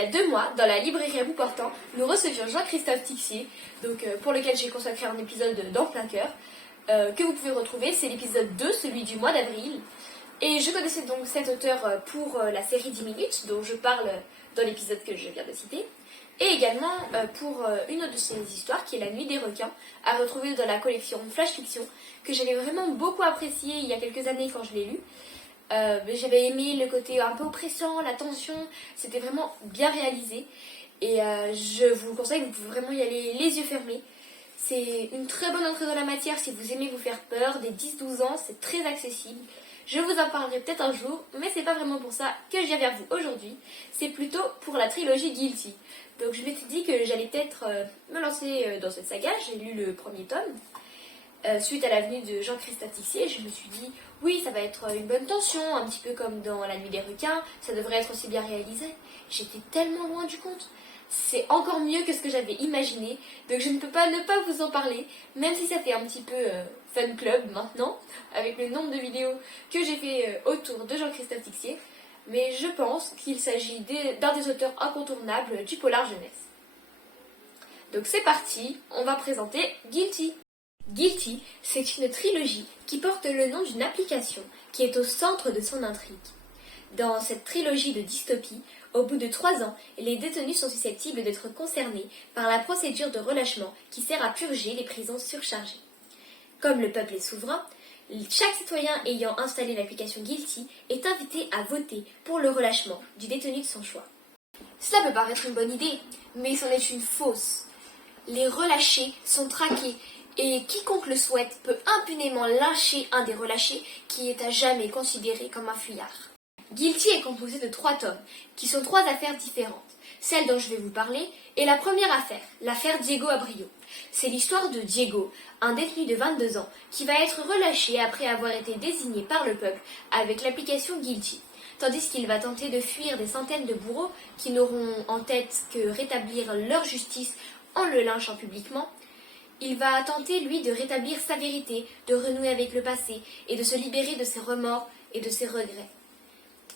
y a 2 mois, dans la librairie à bout portant, nous recevions Jean-Christophe Tixier, pour lequel j'ai consacré un épisode dans plein cœur, que vous pouvez retrouver. C'est l'épisode 2, celui du mois d'avril. Et je connaissais donc cet auteur pour la série 10 minutes, dont je parle dans l'épisode que je viens de citer, et également pour une autre de ses histoires, qui est La Nuit des requins, à retrouver dans la collection Flash Fiction, que j'avais vraiment beaucoup apprécié il y a quelques années quand je l'ai lu. J'avais aimé le côté un peu oppressant, la tension, c'était vraiment bien réalisé. Et je vous conseille, vous pouvez vraiment y aller les yeux fermés. C'est une très bonne entrée dans la matière si vous aimez vous faire peur, des 10-12 ans, c'est très accessible. Je vous en parlerai peut-être un jour, mais c'est pas vraiment pour ça que je viens vers vous aujourd'hui. C'est plutôt pour la trilogie Guilty. Donc je m'étais dit que j'allais peut-être me lancer dans cette saga. J'ai lu le premier tome. Suite à la venue de Jean-Christophe Tixier, je me suis dit, oui, ça va être une bonne tension, un petit peu comme dans La Nuit des requins, ça devrait être aussi bien réalisé. J'étais tellement loin du compte. C'est encore mieux que ce que j'avais imaginé, donc je ne peux pas ne pas vous en parler, même si ça fait un petit peu fun club maintenant, avec le nombre de vidéos que j'ai fait autour de Jean-Christophe Tixier, mais je pense qu'il s'agit d'un des auteurs incontournables du polar jeunesse. Donc c'est parti, on va présenter Guilty. Guilty, c'est une trilogie qui porte le nom d'une application qui est au centre de son intrigue. Dans cette trilogie de dystopie, au bout de 3 ans, les détenus sont susceptibles d'être concernés par la procédure de relâchement qui sert à purger les prisons surchargées. Comme le peuple est souverain, chaque citoyen ayant installé l'application Guilty est invité à voter pour le relâchement du détenu de son choix. Cela peut paraître une bonne idée, mais c'en est une fausse. Les relâchés sont traqués et quiconque le souhaite peut impunément lyncher un des relâchés qui est à jamais considéré comme un fuyard. Guilty est composé de 3 tomes, qui sont 3 affaires différentes. Celle dont je vais vous parler est la première affaire, l'affaire Diego Abrillo. C'est l'histoire de Diego, un détenu de 22 ans, qui va être relâché après avoir été désigné par le peuple avec l'application Guilty, tandis qu'il va tenter de fuir des centaines de bourreaux qui n'auront en tête que rétablir leur justice en le lynchant publiquement. Il va tenter, lui, de rétablir sa vérité, de renouer avec le passé et de se libérer de ses remords et de ses regrets.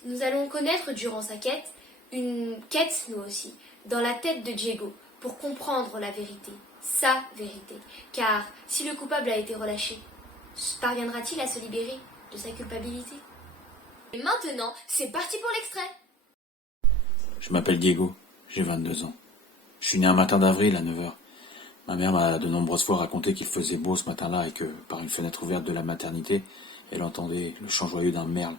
Nous allons connaître durant sa quête, une quête, nous aussi, dans la tête de Diego, pour comprendre la vérité, sa vérité. Car si le coupable a été relâché, parviendra-t-il à se libérer de sa culpabilité? Et maintenant, c'est parti pour l'extrait. Je m'appelle Diego, j'ai 22 ans. Je suis né un matin d'avril à 9h. Ma mère m'a de nombreuses fois raconté qu'il faisait beau ce matin-là et que, par une fenêtre ouverte de la maternité, elle entendait le chant joyeux d'un merle.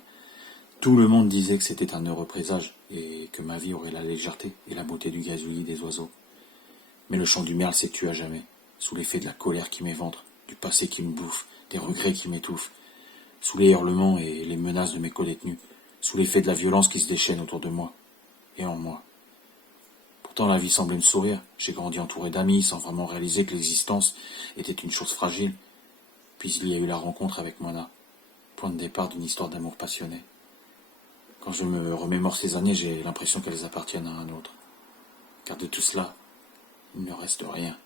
Tout le monde disait que c'était un heureux présage et que ma vie aurait la légèreté et la beauté du gazouillis des oiseaux. Mais le chant du merle s'est tué à jamais, sous l'effet de la colère qui m'éventre, du passé qui me bouffe, des regrets qui m'étouffent, sous les hurlements et les menaces de mes codétenus, sous l'effet de la violence qui se déchaîne autour de moi et en moi. Pourtant la vie semblait me sourire, j'ai grandi entouré d'amis sans vraiment réaliser que l'existence était une chose fragile. Puis il y a eu la rencontre avec Mona, point de départ d'une histoire d'amour passionné. Quand je me remémore ces années, j'ai l'impression qu'elles appartiennent à un autre. Car de tout cela, il ne reste rien.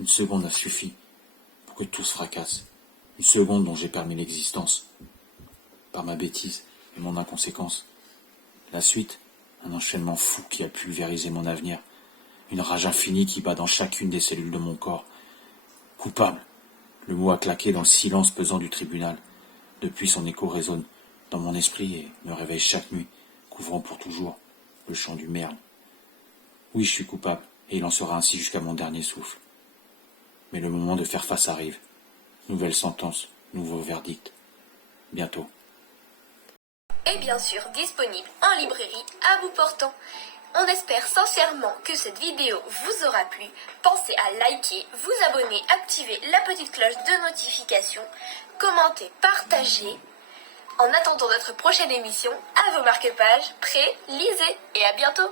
Une seconde a suffi pour que tout se fracasse. Une seconde dont j'ai permis l'existence. Par ma bêtise et mon inconséquence. La suite, un enchaînement fou qui a pulvérisé mon avenir. Une rage infinie qui bat dans chacune des cellules de mon corps. Coupable. Le mot a claqué dans le silence pesant du tribunal. Depuis, son écho résonne dans mon esprit et me réveille chaque nuit, couvrant pour toujours le chant du merle. Oui, je suis coupable, et il en sera ainsi jusqu'à mon dernier souffle. Mais le moment de faire face arrive. Nouvelle sentence, nouveau verdict. Bientôt. Et bien sûr disponible en librairie à bout portant. On espère sincèrement que cette vidéo vous aura plu. Pensez à liker, vous abonner, activer la petite cloche de notification, commenter, partager. En attendant notre prochaine émission, à vos marque-pages, prêts, lisez et à bientôt!